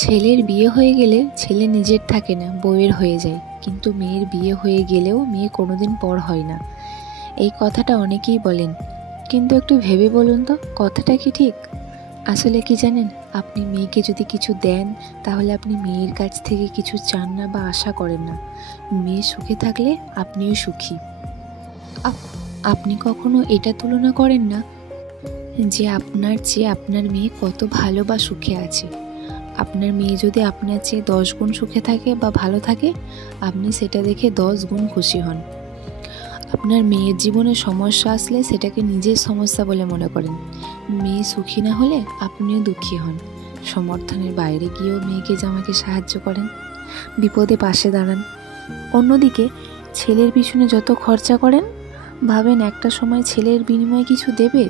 ছেলের বিয়ে হয়ে গেলে ছেলে নিজের থাকে না, বউয়ের হয়ে যায়। কিন্তু মেয়ের বিয়ে হয়ে গেলেও মেয়ে কোনোদিন পর হয় না। এই কথাটা অনেকেই বলেন, কিন্তু একটু ভেবে বলুন তো কথাটা কি ঠিক? আসলে কি জানেন, আপনি মেয়েকে যদি কিছু দেন তাহলে আপনি মেয়ের কাছ থেকে কিছু চান না বা আশা করেন না। মেয়ে সুখে থাকলে আপনিও সুখী। আপনি কখনো এটা তুলনা করেন না যে আপনার চেয়ে আপনার মেয়ে কত ভালো বা সুখে আছে। আপনার মেয়ে যদি আপনার চেয়ে 10 গুণ সুখে থাকে বা ভালো থাকে, আপনি সেটা দেখে 10 গুণ খুশি হন। আপনার মেয়ের জীবনে সমস্যা আসলে সেটাকে নিজের সমস্যা বলে মনে করেন। মেয়ে সুখী না হলে আপনিও দুঃখী হন। সমর্থনের বাইরে গিয়েও মেয়েকে জামাইকে সাহায্য করেন, বিপদে পাশে দাঁড়ান। অন্যদিকে ছেলের পিছনে যত খরচা করেন, ভাবেন একটা সময় ছেলের বিনিময়ে কিছু দেবে,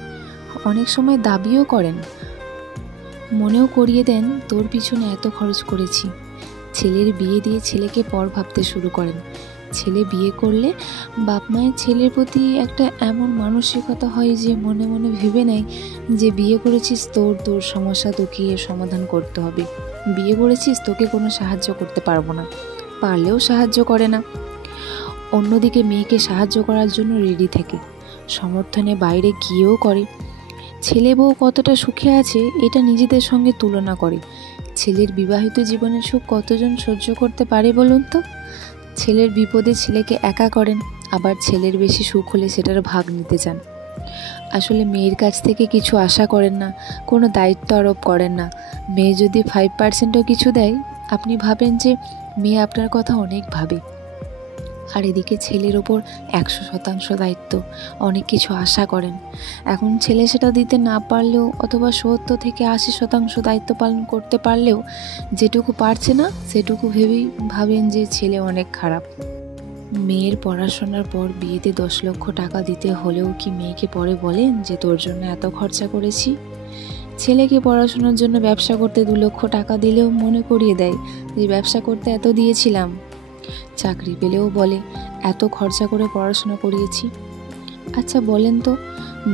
অনেক সময় দাবিও করেন। মনেও করিয়ে দেন তোর পিছনে এত খরচ করেছি। ছেলের বিয়ে দিয়ে ছেলেকে পর ভাবতে শুরু করেন। ছেলে বিয়ে করলে বাপ মায়ের ছেলের প্রতি একটা এমন মানসিকতা হয় যে মনে মনে ভেবে নেয় যে বিয়ে করেছিস তোর সমস্যা তোকে সমাধান করতে হবে, বিয়ে করেছিস তোকে কোনো সাহায্য করতে পারবো না, পারলেও সাহায্য করে না। অন্যদিকে মেয়েকে সাহায্য করার জন্য রেডি থাকে, সমর্থনে বাইরে গিয়েও করে। ছেলে বউ কতটা সুখে আছে এটা নিজেদের সঙ্গে তুলনা করে। ছেলের বিবাহিত জীবনের সুখ কতজন সহ্য করতে পারে বলুন তো? ছেলের বিপদে ছেলেকে একা করেন, আবার ছেলের বেশি সুখ হলে সেটার ভাগ নিতে চান। আসলে মেয়ের কাছ থেকে কিছু আশা করেন না, কোনো দায়িত্ব আরোপ করেন না। মেয়ে যদি 5%ও কিছু দেয়, আপনি ভাবেন যে মেয়ে আপনার কথা অনেক ভাবে। আর এদিকে ছেলের ওপর 100% দায়িত্ব, অনেক কিছু আশা করেন। এখন ছেলে সেটা দিতে না পারলেও অথবা 70 থেকে 80% দায়িত্ব পালন করতে পারলেও যেটুকু পারছে না সেটুকু ভেবেই ভাবেন যে ছেলে অনেক খারাপ। মেয়ের পড়াশোনার পর বিয়েতে 10 লক্ষ টাকা দিতে হলেও কি মেয়েকে পরে বলেন যে তোর জন্য এত খরচা করেছি? ছেলেকে পড়াশোনার জন্য ব্যবসা করতে 2 লক্ষ টাকা দিলেও মনে করিয়ে দেয় যে ব্যবসা করতে এত দিয়েছিলাম। চাকরি পেলেও বলে এত খরচা করে পড়াশোনা করিয়েছি। আচ্ছা বলেন তো,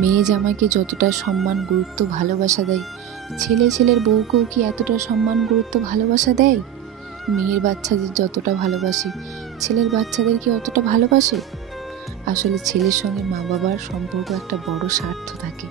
মেয়ে জামাইকে যতটা সম্মান, গুরুত্ব, ভালোবাসা দেয়, ছেলে ছেলের বউকেও কি এতটা সম্মান, গুরুত্ব, ভালোবাসা দেয়? মেয়ের বাচ্চাদের যতটা ভালোবাসে, ছেলের বাচ্চাদের কি অতটা ভালোবাসে? আসলে ছেলের সঙ্গে মা বাবার সম্পর্ক একটা বড় স্বার্থ থাকে।